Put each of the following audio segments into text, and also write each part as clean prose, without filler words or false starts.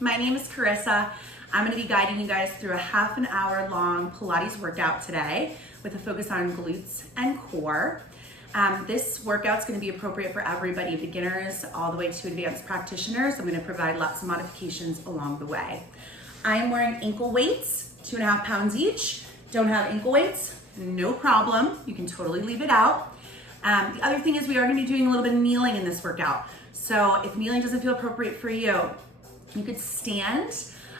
My name is Carissa. I'm going to be guiding you guys through a half an hour long Pilates workout today with a focus on glutes and core. This workout is going to be appropriate for everybody, beginners all the way to advanced practitioners. I'm going to provide lots of modifications along the way. I am wearing ankle weights, 2.5 pounds each. Don't have ankle weights? No problem. You can totally leave it out. The other thing is we are going to be doing a little bit of kneeling in this workout. So if kneeling doesn't feel appropriate for you, you could stand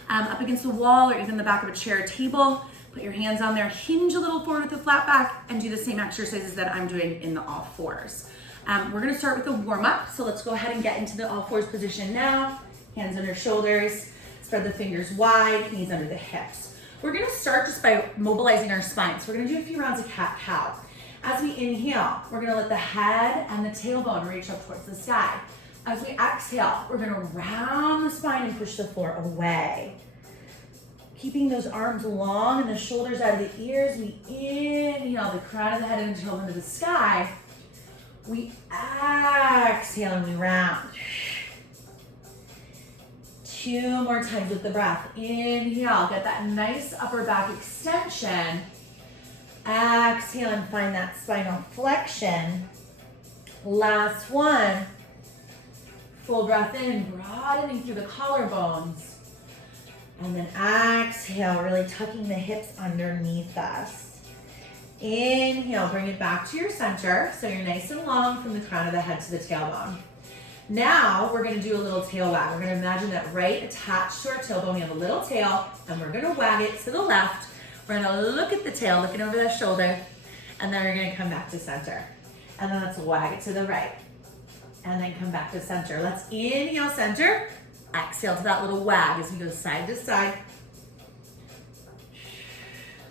up against the wall or even the back of a chair or table, put your hands on there, hinge a little forward with a flat back, and do the same exercises that I'm doing in the all fours. We're gonna start with a warm up, so let's go ahead and get into the all fours position now. Hands under shoulders, spread the fingers wide, knees under the hips. We're gonna start just by mobilizing our spine. So we're gonna do a few rounds of cat-cow. As we inhale, we're gonna let the head and the tailbone reach up towards the sky. As we exhale, we're gonna round the spine and push the floor away. Keeping those arms long and the shoulders out of the ears, we inhale the crown of the head and the tailbone to the sky. We exhale and we round. 2 more times with the breath. Inhale, get that nice upper back extension. Exhale and find that spinal flexion. Last one. Full breath in, broadening through the collarbones. And then exhale, really tucking the hips underneath us. Inhale, bring it back to your center, so you're nice and long from the crown of the head to the tailbone. Now, we're gonna do a little tail wag. We're gonna imagine that right attached to our tailbone, we have a little tail, and we're gonna wag it to the left. We're gonna look at the tail, looking over the shoulder, and then we're gonna come back to center. And then let's wag it to the right. And then come back to center. Let's inhale, center. Exhale to that little wag as we go side to side.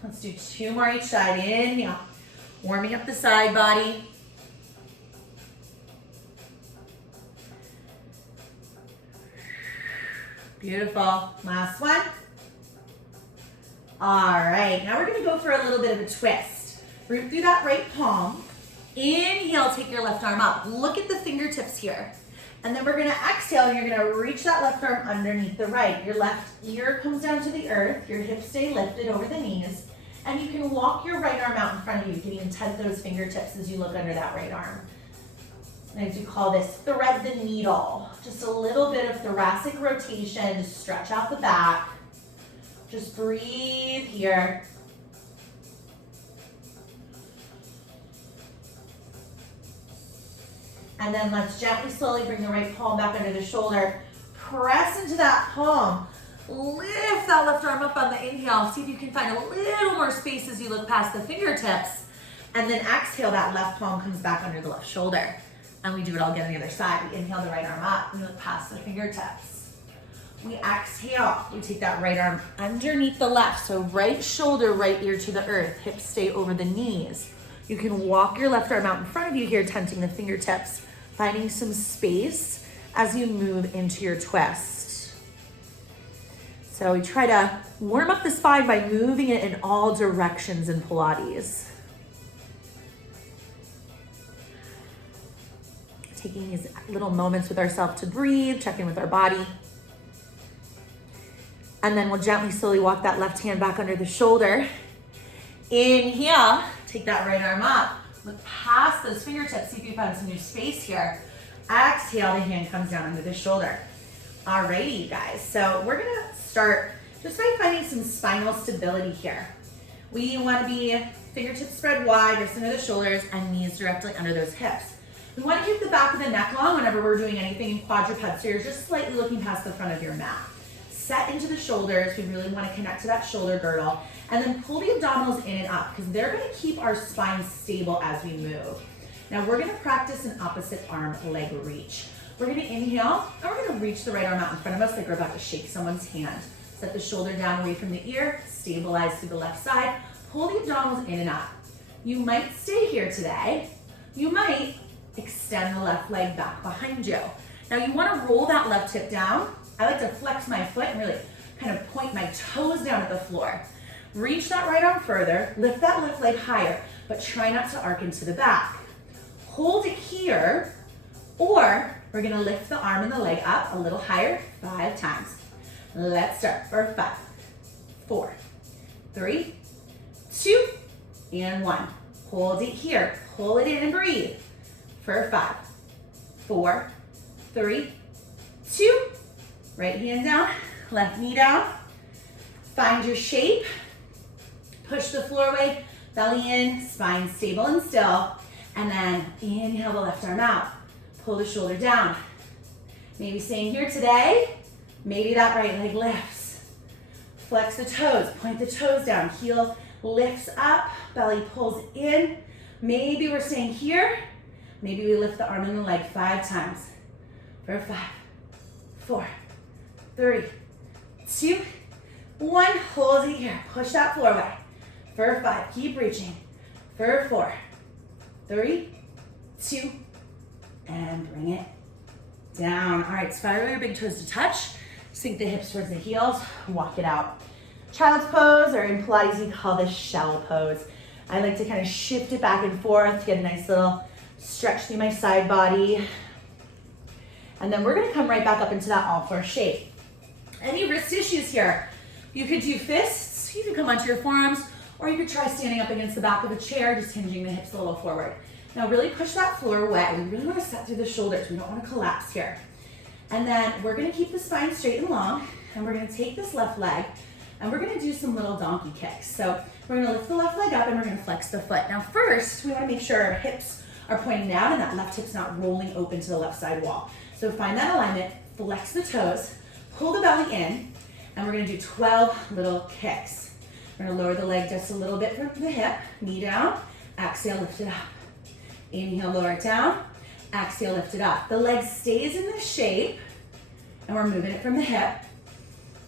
Let's do 2 more each side. Inhale. Warming up the side body. Beautiful. Last one. All right. Now we're going to go for a little bit of a twist. Root through that right palm. Inhale, take your left arm up. Look at the fingertips here. And then we're gonna exhale and you're gonna reach that left arm underneath the right. Your left ear comes down to the earth, your hips stay lifted over the knees, and you can walk your right arm out in front of you. You can even tuck those fingertips as you look under that right arm. And as we call this, thread the needle. Just a little bit of thoracic rotation to stretch out the back. Just breathe here. And then let's gently, slowly bring the right palm back under the shoulder. Press into that palm. Lift that left arm up on the inhale. See if you can find a little more space as you look past the fingertips. And then exhale, that left palm comes back under the left shoulder. And we do it all again on the other side. We inhale the right arm up. We look past the fingertips. We exhale. We take that right arm underneath the left. So right shoulder, right ear to the earth. Hips stay over the knees. You can walk your left arm out in front of you here, tenting the fingertips, finding some space as you move into your twist. So we try to warm up the spine by moving it in all directions in Pilates. Taking these little moments with ourselves to breathe, check in with our body. And then we'll gently, slowly walk that left hand back under the shoulder. Inhale, take that right arm up. Look past those fingertips, see if you found some new space here. Exhale, the hand comes down under the shoulder. Alrighty, you guys. So we're gonna start just by finding some spinal stability here. We wanna be fingertips spread wide, wrists under the shoulders, and knees directly under those hips. We wanna keep the back of the neck long whenever we're doing anything in quadruped, so you're just slightly looking past the front of your mat. Set into the shoulders. We really want to connect to that shoulder girdle. And then pull the abdominals in and up because they're going to keep our spine stable as we move. Now we're going to practice an opposite arm leg reach. We're going to inhale and we're going to reach the right arm out in front of us like we're about to shake someone's hand. Set the shoulder down away from the ear. Stabilize to the left side. Pull the abdominals in and up. You might stay here today. You might extend the left leg back behind you. Now you want to roll that left hip down. I like to flex my foot and really kind of point my toes down at the floor. Reach that right arm further, lift that left leg higher, but try not to arc into the back. Hold it here, or we're gonna lift the arm and the leg up a little higher 5 times. Let's start for 5, 4, 3, 2, and 1. Hold it here. Pull it in and breathe. For 5, 4, 3, 2. Right hand down, left knee down. Find your shape. Push the floor away, belly in, spine stable and still. And then inhale the left arm out. Pull the shoulder down. Maybe staying here today. Maybe that right leg lifts. Flex the toes, point the toes down. Heel lifts up, belly pulls in. Maybe we're staying here. Maybe we lift the arm and the leg 5 times. For 5, 4, 3, 2, 1. Hold it here. Push that floor away. For 5, keep reaching. For 4, 3, 2, and bring it down. All right, spiral your big toes to touch. Sink the hips towards the heels. Walk it out. Child's pose, or in Pilates we call this shell pose. I like to kind of shift it back and forth to get a nice little stretch through my side body. And then we're gonna come right back up into that all-four shape. Any wrist issues here? You could do fists, you could come onto your forearms, or you could try standing up against the back of a chair, just hinging the hips a little forward. Now really push that floor away. We really wanna set through the shoulders. We don't wanna collapse here. And then we're gonna keep the spine straight and long, and we're gonna take this left leg, and we're gonna do some little donkey kicks. So we're gonna lift the left leg up, and we're gonna flex the foot. Now first, we wanna make sure our hips are pointing down, and that left hip's not rolling open to the left side wall. So find that alignment, flex the toes, pull the belly in, and we're gonna do 12 little kicks. We're gonna lower the leg just a little bit from the hip, knee down, exhale, lift it up. Inhale, lower it down, exhale, lift it up. The leg stays in the shape, and we're moving it from the hip.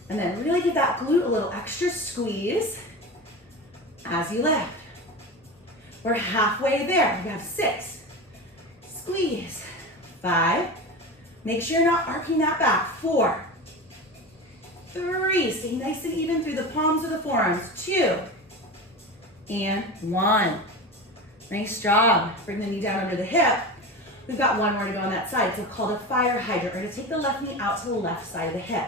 And then really give that glute a little extra squeeze as you lift. We're halfway there. We have 6. Squeeze. 5. Make sure you're not arcing that back. 4. 3. Stay nice and even through the palms of the forearms. 2. And 1. Nice job. Bring the knee down under the hip. We've got one more to go on that side. It's called a fire hydrant. We're gonna take the left knee out to the left side of the hip.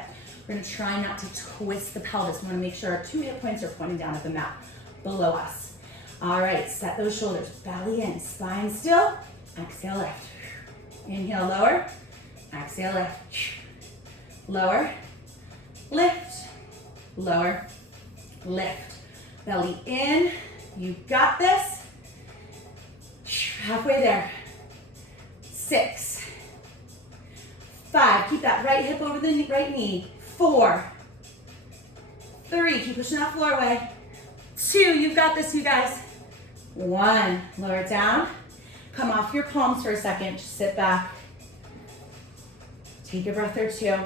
We're gonna try not to twist the pelvis. We wanna make sure our 2 hip points are pointing down at the mat below us. All right, set those shoulders. Belly in, spine still. Exhale, lift. Inhale, lower. Exhale, lift. Lower, lift, lower, lift. Belly in, you got this. Halfway there. 6, 5, keep that right hip over the right knee. 4, 3, keep pushing that floor away. 2, you've got this, you guys. 1, lower it down. Come off your palms for a second, just sit back. Take a breath or 2.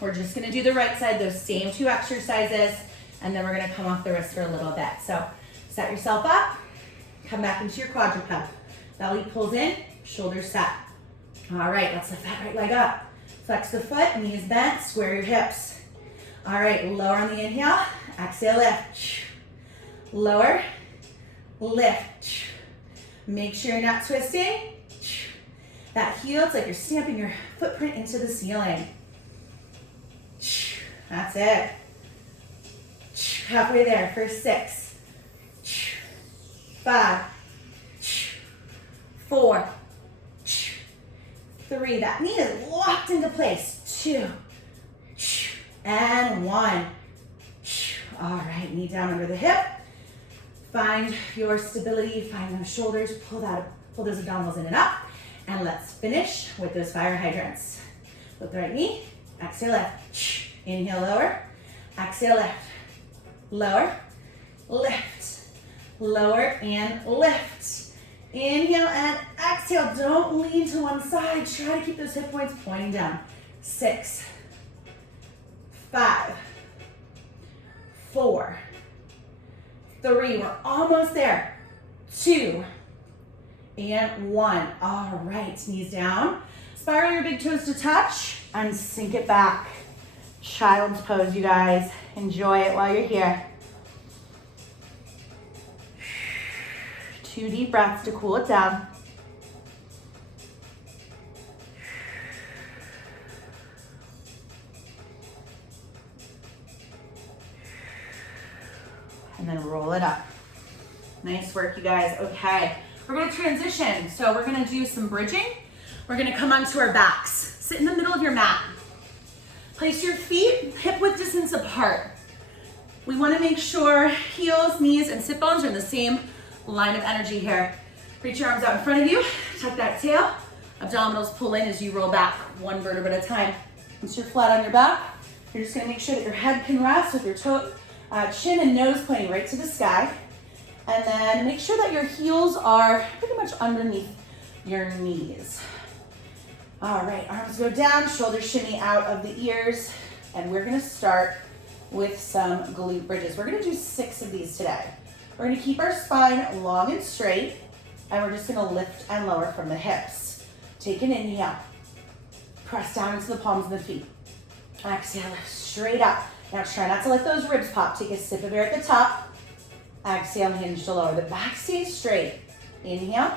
We're just gonna do the right side, those same 2 exercises, and then we're gonna come off the wrist for a little bit. So set yourself up, come back into your quadruped. Belly pulls in, shoulders set. All right, let's lift that right leg up. Flex the foot, knees bent, square your hips. All right, lower on the inhale, exhale, lift. Lower, lift. Make sure you're not twisting. That heel, it's like you're stamping your footprint into the ceiling. That's it. Halfway there for 6, 5, 4, 3. That knee is locked into place. 2, and 1. All right, knee down under the hip. Find your stability, find those shoulders, pull those abdominals in and up. And let's finish with those fire hydrants. With the right knee, exhale, lift. Inhale, lower, exhale, lift. Lower, lift. Lower and lift. Inhale and exhale. Don't lean to one side. Try to keep those hip points pointing down. 6, 5, 4, 3. We're almost there. 2, and 1. All right, knees down. Spiral your big toes to touch and sink it back. Child's pose, you guys. Enjoy it while you're here. 2 deep breaths to cool it down. and then roll it up. Nice work, you guys. Okay, we're gonna transition. So we're gonna do some bridging. We're gonna come onto our backs. Sit in the middle of your mat. Place your feet hip width distance apart. We wanna make sure heels, knees, and sit bones are in the same line of energy here. Reach your arms out in front of you, tuck that tail. Abdominals pull in as you roll back, one vertebra at a time. Once you're flat on your back, you're just gonna make sure that your head can rest with your chin and nose pointing right to the sky. And then make sure that your heels are pretty much underneath your knees. All right, arms go down, shoulders shimmy out of the ears, and we're gonna start with some glute bridges. We're gonna do 6 of these today. We're gonna keep our spine long and straight, and we're just gonna lift and lower from the hips. Take an inhale. Press down into the palms of the feet. Exhale, lift straight up. Now try not to let those ribs pop. Take a sip of air at the top. Exhale, hinge to lower. The back stays straight. Inhale.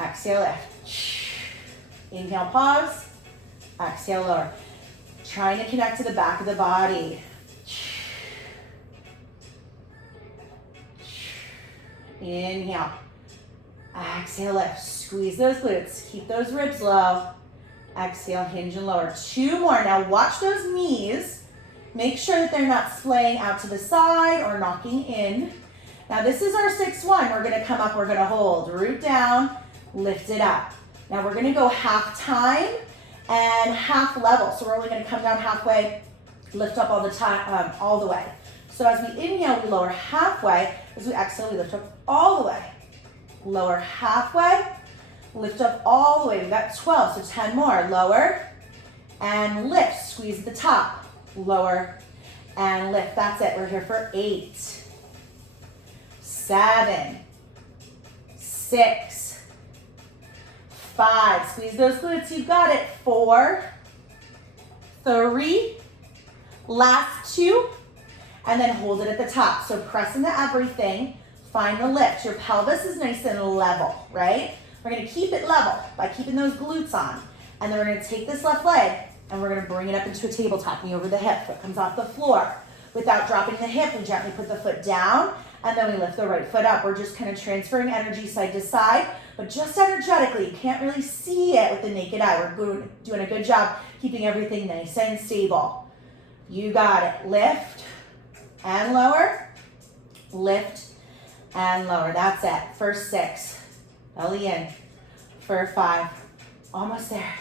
Exhale, lift. Inhale, pause. Exhale, lower. Trying to connect to the back of the body. Inhale. Exhale, lift. Squeeze those glutes. Keep those ribs low. Exhale, hinge and lower. 2 more. Now watch those knees. Make sure that they're not splaying out to the side or knocking in. Now this is our 6-1. We're gonna come up, we're gonna hold. Root down, lift it up. Now we're gonna go half time and half level. So we're only gonna come down halfway, lift up all the time, all the way. So as we inhale, we lower halfway. As we exhale, we lift up all the way. Lower halfway, lift up all the way. We've got 12, so 10 more. Lower and lift. Squeeze the top. Lower and lift. That's it. We're here for 8, 7, 6, 5. Squeeze those glutes. You've got it. 4, 3. Last 2. And then hold it at the top. So press into everything. Find the lift. Your pelvis is nice and level, right? We're gonna keep it level by keeping those glutes on. And then we're gonna take this left leg and we're gonna bring it up into a tabletop, knee over the hip. Foot comes off the floor. Without dropping the hip, we gently put the foot down and then we lift the right foot up. We're just kind of transferring energy side to side, but just energetically. You can't really see it with the naked eye. We're doing a good job keeping everything nice and stable. You got it. Lift and lower. Lift and lower. That's it. For 6. Belly in. For 5. Almost there.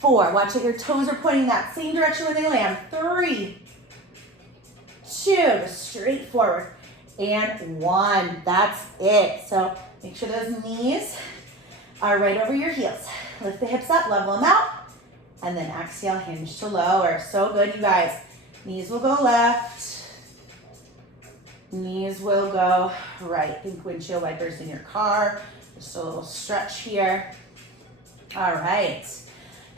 4. Watch it. Your toes are pointing that same direction when they land. 3, 2. Just straight forward. And 1. That's it. So make sure those knees are right over your heels. Lift the hips up. Level them out. And then exhale. Hinge to lower. So good, you guys. Knees will go left. Knees will go right. Think windshield wipers in your car. Just a little stretch here. All right.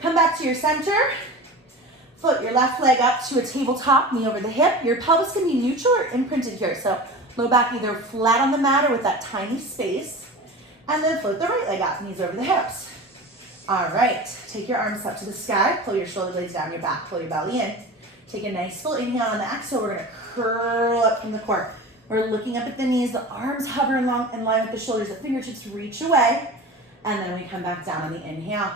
Come back to your center. Float your left leg up to a tabletop, knee over the hip. Your pelvis can be neutral or imprinted here. So low back either flat on the mat or with that tiny space. And then float the right leg up, knees over the hips. All right. Take your arms up to the sky. Pull your shoulder blades down your back. Pull your belly in. Take a nice full inhale on the exhale. We're going to curl up from the core. We're looking up at the knees, the arms hover in line with the shoulders, the fingertips reach away, and then we come back down on the inhale.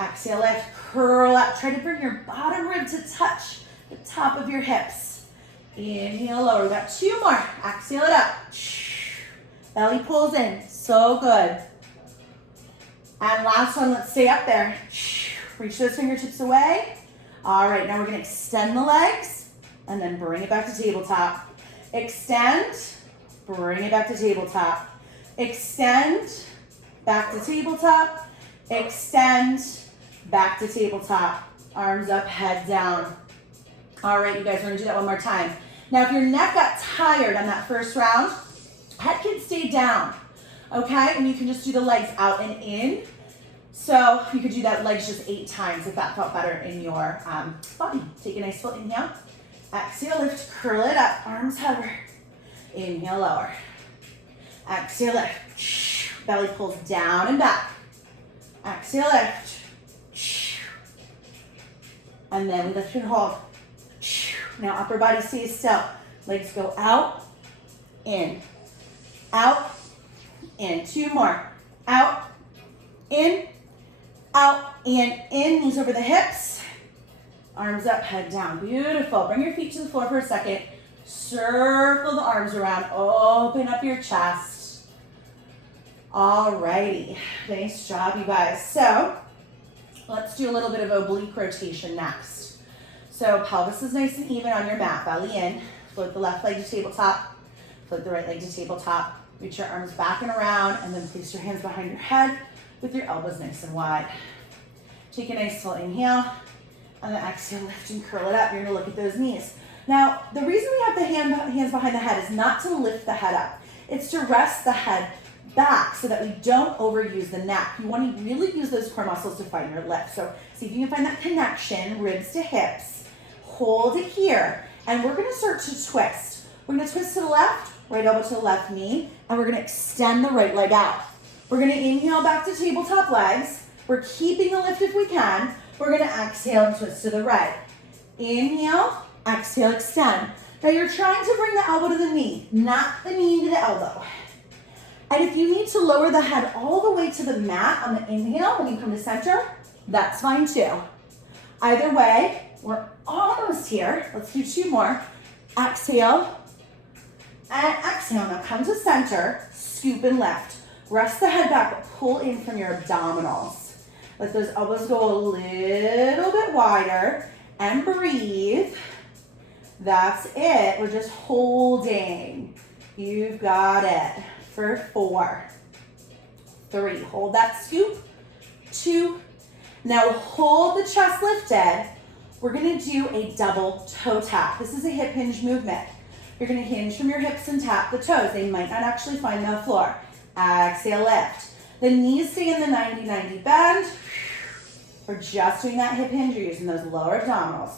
Exhale, lift, curl up. Try to bring your bottom rib to touch the top of your hips. Inhale, lower. We've got 2 more. Exhale it up. Belly pulls in. So good. And last one, let's stay up there. Reach those fingertips away. All right, now we're going to extend the legs and then bring it back to tabletop. Extend, bring it back to tabletop. Extend, back to tabletop. Extend, back to tabletop. Arms up, head down. All right, you guys, we're gonna do that one more time. Now, if your neck got tired on that first round, head can stay down, okay? And you can just do the legs out and in. So you could do that legs just 8 times if that felt better in your body. Take a nice full inhale. Exhale, lift, curl it up, arms hover. Inhale, lower. Exhale, lift. Belly pulls down and back. Exhale, lift. And then we lift and hold. Now upper body stays still. Legs go out in, out, in. 2 more. Out, in, out, and in. Knees over the hips. Arms up, head down. Beautiful. Bring your feet to the floor for a second. Circle the arms around. Open up your chest. Alrighty. Nice job, you guys. So, let's do a little bit of oblique rotation next. So, pelvis is nice and even on your mat. Belly in. Float the left leg to tabletop. Float the right leg to tabletop. Reach your arms back and around, and then place your hands behind your head with your elbows nice and wide. Take a nice full inhale, and then exhale, lift and curl it up. You're gonna look at those knees. Now, the reason we have the hands behind the head is not to lift the head up. It's to rest the head back so that we don't overuse the neck. You want to really use those core muscles to find your lift. So see if you can find that connection, ribs to hips. Hold it here, and we're gonna start to twist. We're gonna twist to the left, right elbow to the left knee, and we're gonna extend the right leg out. We're gonna inhale back to tabletop legs. We're keeping the lift if we can. We're gonna exhale and twist to the right. Inhale, exhale, extend. Now you're trying to bring the elbow to the knee, not the knee to the elbow. And if you need to lower the head all the way to the mat on the inhale when you come to center, that's fine too. Either way, we're almost here. Let's do 2 more. Exhale and exhale. Now come to center, scoop and lift. Rest the head back, but pull in from your abdominals. Let those elbows go a little bit wider and breathe. That's it. We're just holding. You've got it. For 4, 3. Hold that scoop. 2. Now hold the chest lifted. We're gonna do a double toe tap. This is a hip hinge movement. You're gonna hinge from your hips and tap the toes. They might not actually find the floor. Exhale, lift. The knees stay in the 90-90 bend. We're just doing that hip hinge. You're using those lower abdominals.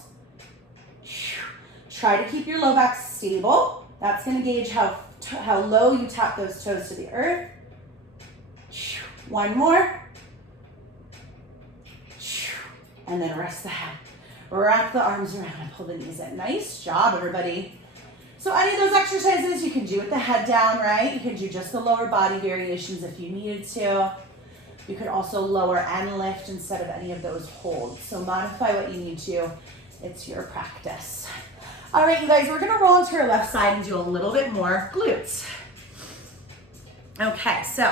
Try to keep your low back stable. That's gonna gauge how low you tap those toes to the earth. 1 more. And then rest the head. Wrap the arms around and pull the knees in. Nice job, everybody. So any of those exercises you can do with the head down, right? You can do just the lower body variations if you needed to. You could also lower and lift instead of any of those holds. So modify what you need to. It's your practice. All right, you guys, we're gonna roll into our left side and do a little bit more glutes. Okay, so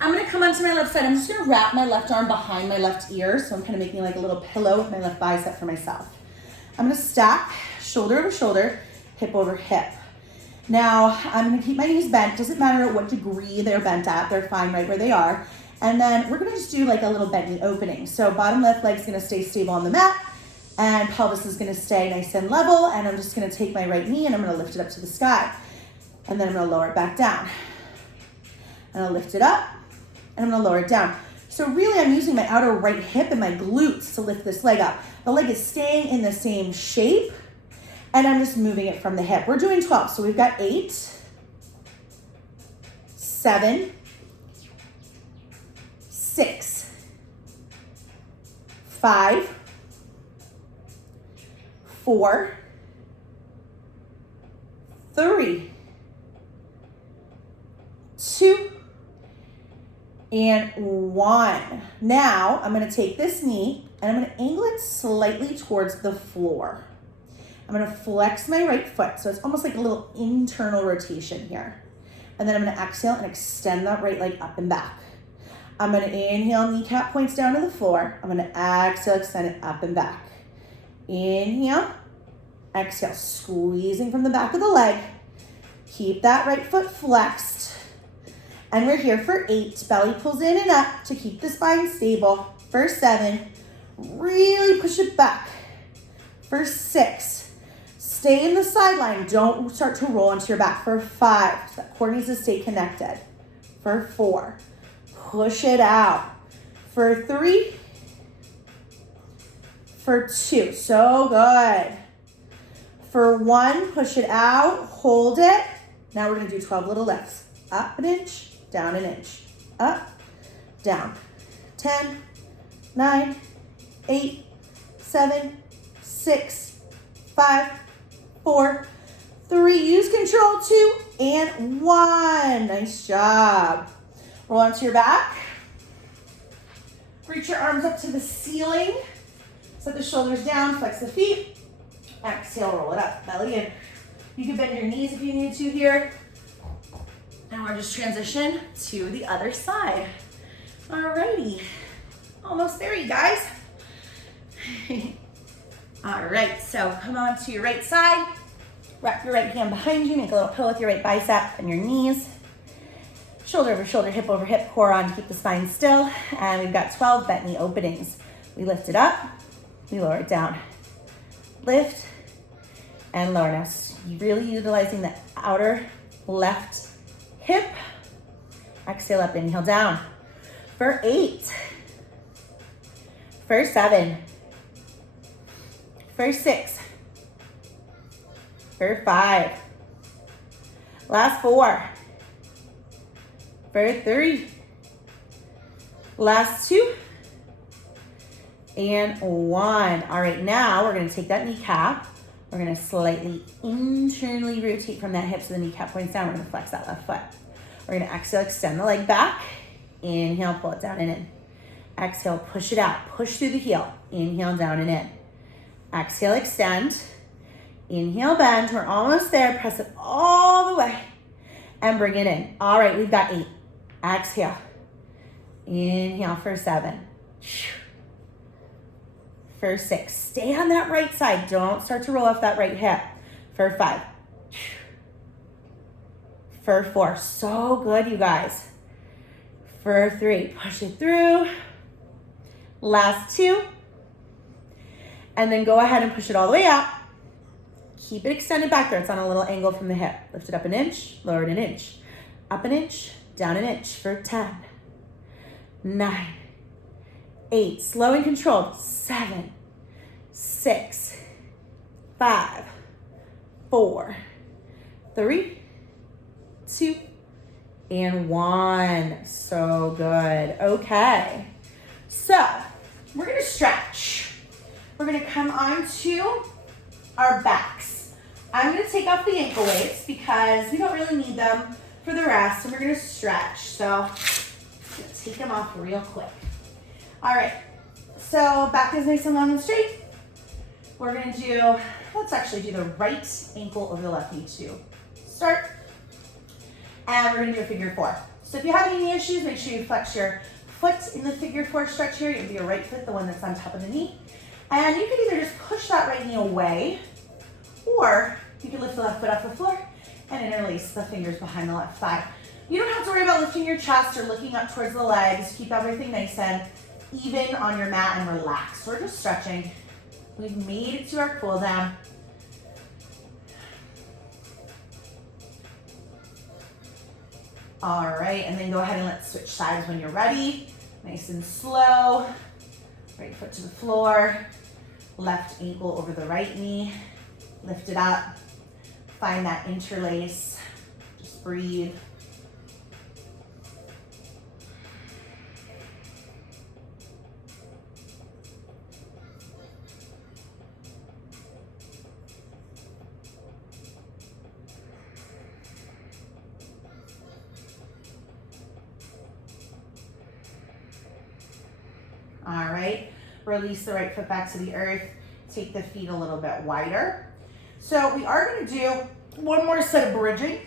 I'm gonna come onto my left side. I'm just gonna wrap my left arm behind my left ear. So I'm kind of making like a little pillow with my left bicep for myself. I'm gonna stack shoulder over shoulder, hip over hip. Now, I'm gonna keep my knees bent. Doesn't matter at what degree they're bent at. They're fine right where they are. And then we're gonna just do like a little bent knee opening. So bottom left leg's gonna stay stable on the mat, and pelvis is gonna stay nice and level, and I'm just gonna take my right knee and I'm gonna lift it up to the sky. And then I'm gonna lower it back down. And I'll lift it up, and I'm gonna lower it down. So really I'm using my outer right hip and my glutes to lift this leg up. The leg is staying in the same shape, and I'm just moving it from the hip. We're doing 12, so we've got 8, 7, 6, 5, 4, 3, 2, and 1. Now I'm gonna take this knee and I'm gonna angle it slightly towards the floor. I'm gonna flex my right foot, so it's almost like a little internal rotation here. And then I'm gonna exhale and extend that right leg up and back. I'm gonna inhale, kneecap points down to the floor. I'm gonna exhale, extend it up and back. Inhale, exhale, squeezing from the back of the leg. Keep that right foot flexed. And we're here for 8. Belly pulls in and up to keep the spine stable. For 7, really push it back. For 6, stay in the sideline. Don't start to roll onto your back. For 5, so that core needs to stay connected. For 4, push it out. For 3, for 2, so good. For 1, push it out, hold it. Now we're gonna do 12 little lifts. Up an inch, down an inch, up, down. 10, 9, 8, 7, 6, 5, 4, 3, use control, 2, and 1. Nice job. Roll onto your back. Reach your arms up to the ceiling. Set the shoulders down, flex the feet. Exhale, roll it up, belly in. You can bend your knees if you need to here. And we'll just transition to the other side. Alrighty, almost there, you guys. All right, so come on to your right side. Wrap your right hand behind you, make a little pillow with your right bicep and your knees. Shoulder over shoulder, hip over hip, core on, keep the spine still. And we've got 12 bent knee openings. We lift it up, we lower it down. Lift and lower. Now, really utilizing the outer left hip. Exhale up, inhale down. For 8. For 7. For 6. For 5. Last 4. For 3. Last 2. And 1. All right, now we're gonna take that kneecap. We're gonna slightly internally rotate from that hip so the kneecap points down. We're gonna flex that left foot. We're gonna exhale, extend the leg back. Inhale, pull it down and in. Exhale, push it out. Push through the heel. Inhale, down and in. Exhale, extend. Inhale, bend. We're almost there. Press it all the way and bring it in. All right, we've got 8. Exhale. Inhale for 7. For 6. Stay on that right side. Don't start to roll off that right hip. For 5. For 4. So good, you guys. For 3. Push it through. Last 2. And then go ahead and push it all the way out. Keep it extended back there. It's on a little angle from the hip. Lift it up an inch, lower it an inch. Up an inch, down an inch for 10. 9. 8. Slow and controlled. 7. 6. 5. 4. 3. 2. And 1. So good. Okay. So we're going to stretch. We're going to come onto our backs. I'm going to take off the ankle weights because we don't really need them for the rest, and we're going to stretch. So I'm going to take them off real quick. All right. So back is nice and long and straight. We're going to do, let's actually do the right ankle over the left knee to start. And we're going to do a figure 4. So if you have any issues, make sure you flex your foot in the figure 4 stretch here. It'll be your right foot, the one that's on top of the knee. And you can either just push that right knee away, or you can lift the left foot off the floor and interlace the fingers behind the left thigh. You don't have to worry about lifting your chest or looking up towards the legs. Keep everything nice and even on your mat and relax. We're just stretching. We've made it to our cool down. All right, and then go ahead and let's switch sides when you're ready. Nice and slow. Right foot to the floor. Left ankle over the right knee. Lift it up. Find that interlace. Just breathe. All right, release the right foot back to the earth. Take the feet a little bit wider. So we are gonna do one more set of bridging.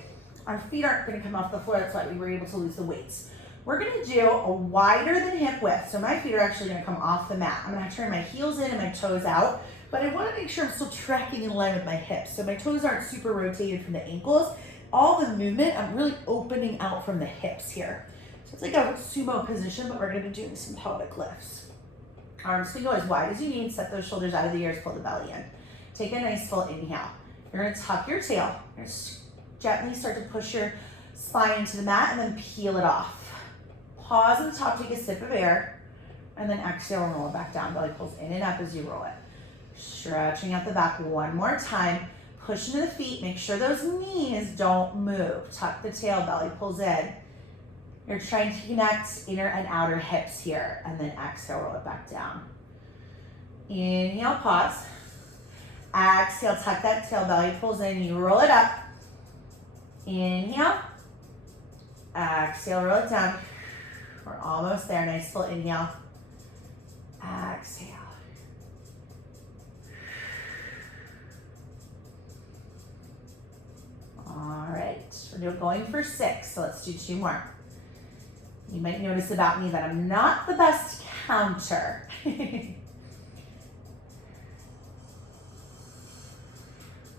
Our feet aren't gonna come off the floor, that's why we were able to lose the weights. We're gonna do a wider than hip width. So my feet are actually gonna come off the mat. I'm gonna turn my heels in and my toes out, but I wanna make sure I'm still tracking in line with my hips. So my toes aren't super rotated from the ankles. All the movement, I'm really opening out from the hips here. So it's like a sumo position, but we're gonna be doing some pelvic lifts. Arms can go as wide as you need. Set those shoulders out of the ears, pull the belly in. Take a nice full inhale. You're gonna tuck your tail. You're gonna gently start to push your spine into the mat and then peel it off. Pause at the top, take a sip of air, and then exhale and roll it back down. Belly pulls in and up as you roll it. Stretching out the back one more time. Push into the feet, make sure those knees don't move. Tuck the tail, belly pulls in. You're trying to connect inner and outer hips here, and then exhale, roll it back down. Inhale, pause. Exhale, tuck that tail, belly pulls in, you roll it up. Inhale. Exhale, roll it down. We're almost there, nice full inhale. Exhale. All right, we're going for 6, so let's do 2 more. You might notice about me that I'm not the best counter.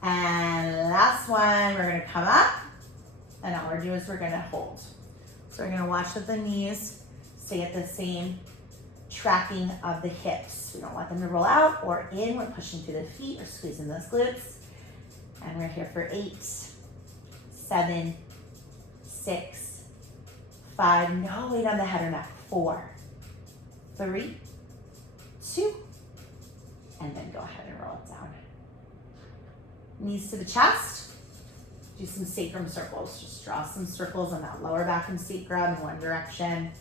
And last one, we're gonna come up, and all we're doing is we're gonna hold. So we're gonna watch that the knees stay at the same tracking of the hips. We don't want them to roll out or in. We're pushing through the feet, we're squeezing those glutes. And we're here for 8, 7, 6, 5, no weight on the head or neck, 4, 3, 2, and then go ahead and roll it down. Knees to the chest. Do some sacrum circles. Just draw some circles on that lower back and sacrum in one direction,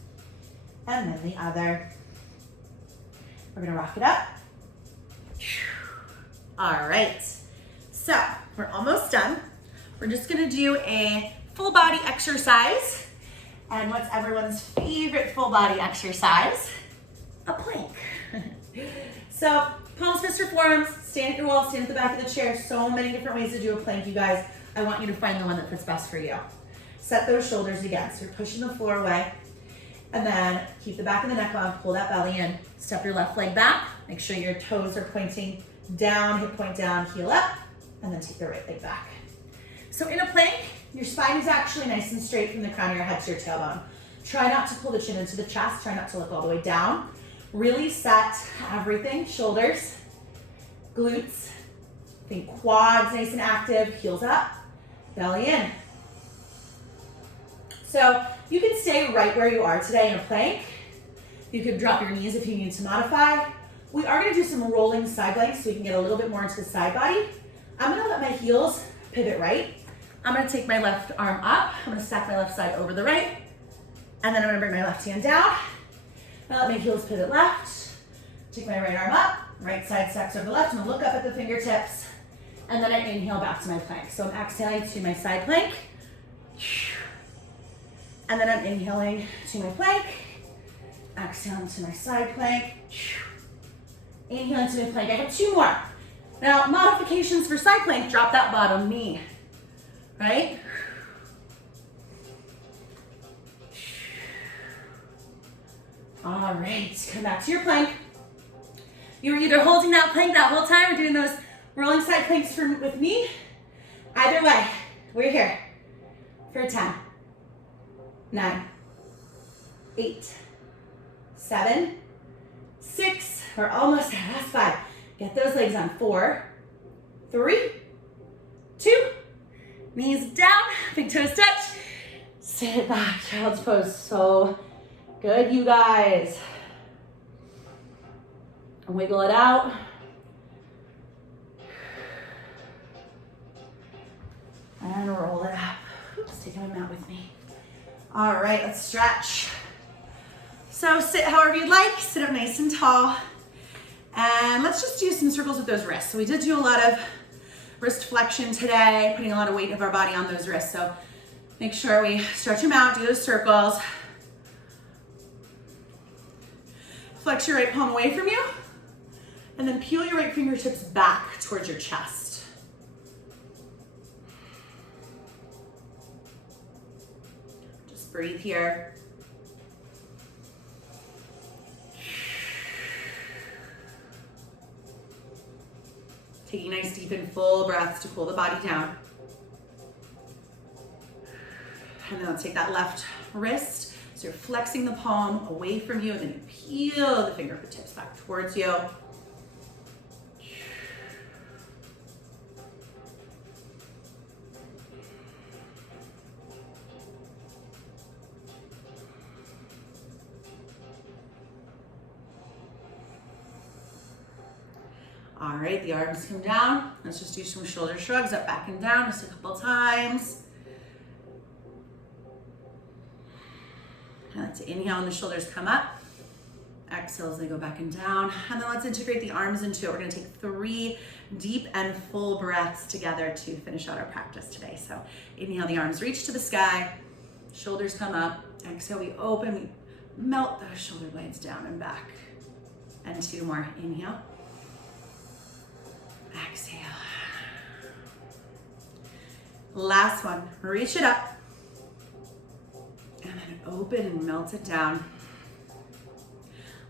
and then the other. We're gonna rock it up. All right, so we're almost done. We're just gonna do a full body exercise. And what's everyone's favorite full body exercise? A plank. So palms, fists, or forearms, stand at your wall, stand at the back of the chair. So many different ways to do a plank, you guys. I want you to find the one that fits best for you. Set those shoulders again. So you're pushing the floor away. And then keep the back of the neck on, pull that belly in. Step your left leg back. Make sure your toes are pointing down, hip point down, heel up. And then take the right leg back. So in a plank, your spine is actually nice and straight from the crown of your head to your tailbone. Try not to pull the chin into the chest. Try not to look all the way down. Really set everything. Shoulders, glutes. Think quads nice and active. Heels up, belly in. So you can stay right where you are today in a plank. You could drop your knees if you need to modify. We are gonna do some rolling side planks so we can get a little bit more into the side body. I'm gonna let my heels pivot right. I'm gonna take my left arm up. I'm gonna stack my left side over the right. And then I'm gonna bring my left hand down. Now let my heels pivot left. Take my right arm up. Right side stacks over the left. I'm gonna look up at the fingertips. And then I inhale back to my plank. So I'm exhaling to my side plank. And then I'm inhaling to my plank. Exhaling to my side plank. Inhaling to my plank. I have 2 more. Now, modifications for side plank, drop that bottom knee, right? All right, come back to your plank. You were either holding that plank that whole time or doing those rolling side planks with me. Either way, we're here for 10, 9, 8, 7, 6, we're almost there, last 5. Get those legs on. 4, 3, 2, knees down, big toes touch. Sit back, child's pose. So good, you guys. Wiggle it out. And roll it up. Oops, taking my mat with me. All right, let's stretch. So sit however you'd like. Sit up nice and tall. And let's just do some circles with those wrists. So we did do a lot of wrist flexion today, putting a lot of weight of our body on those wrists. So make sure we stretch them out, do those circles. Flex your right palm away from you. And then peel your right fingertips back towards your chest. Just breathe here. Taking nice deep and full breaths to cool the body down. And then let's take that left wrist. So you're flexing the palm away from you and then you peel the fingertips back towards you. All right, the arms come down. Let's just do some shoulder shrugs up, back, and down just a couple times. I like to inhale and the shoulders come up. Exhale as they go back and down. And then let's integrate the arms into it. We're gonna take 3 deep and full breaths together to finish out our practice today. So inhale, the arms reach to the sky, shoulders come up. Exhale, we open, we melt those shoulder blades down and back. And 2 more, inhale. Exhale. Last one, reach it up. And then open and melt it down.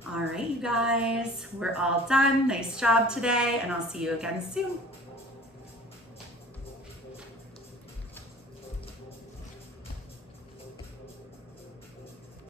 All right, you guys, we're all done. Nice job today, and I'll see you again soon.